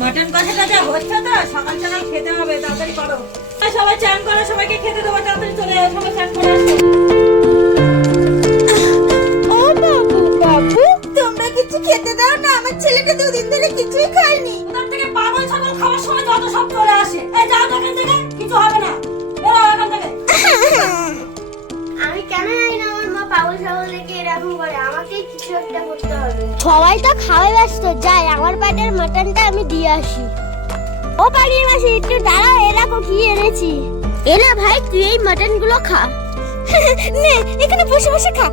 Mutton কষাটা যা হচ্ছে তো সকাল সকাল খেতে হবে, তাড়াতাড়ি করো। সবাই চান করো, সবাইকে খেতে দেবো, তাড়াতাড়ি চলে যাও, সবাই চান করে আসো। ও বাবু বাবু, তোমরা কিছু খেতে দাও না, আমার ছেলেটা দুদিন ধরে কিছুই খায়নি। ওদের থেকে পাগল ছাগল খাবার সময় যত সব চলে আসে। এই যাও তো এখান থেকে, কিছু হবে না, বেরো এখান থেকে। আমি কেন জানি না আমার মা পাগল ছাগল লেগে এরকম করে, আমাকেই কিছু একটা করতে হবে। সবাই তো খাওয়া ব্যস্ত, যাই আমার পাটের মটনটা আমি দিয়ে আসি। ও পাগলি মাসি, একটু দাঁড়াও, এরকম কি এনেছি। এলা ভাই, তুই এই মটন গুলো খা। নে, এখানে বসে বসে খা।